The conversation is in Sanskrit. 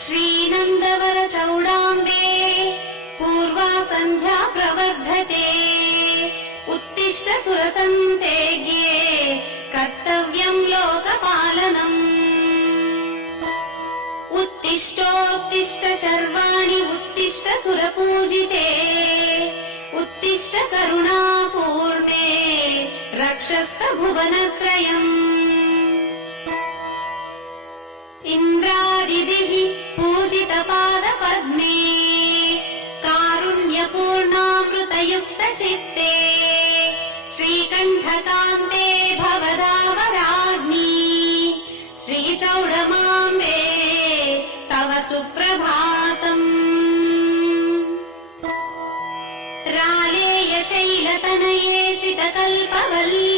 श्रीनन्दवर चौडाम्बे पूर्वा सन्ध्या प्रवर्धते उत्तिष्ठ सुरसन्तेज्ञे कर्तव्यम् लोकपालनम् उत्तिष्ठोत्तिष्ठ शर्वाणि उत्तिष्ठ सुरपूजिते उत्तिष्ठ करुणापूर्णे रक्षस्थ भुवनत्रयम् इन्द्रादिभिः पूजित पादपद्मे कारुण्यपूर्णामृतयुक्त चित्ते श्रीकण्ठकान्ते भवदावराज्ञी श्रीचौडमाम्बे तव सुप्रभातम् रालेय शैलतनये श्रितकल्पवल्ली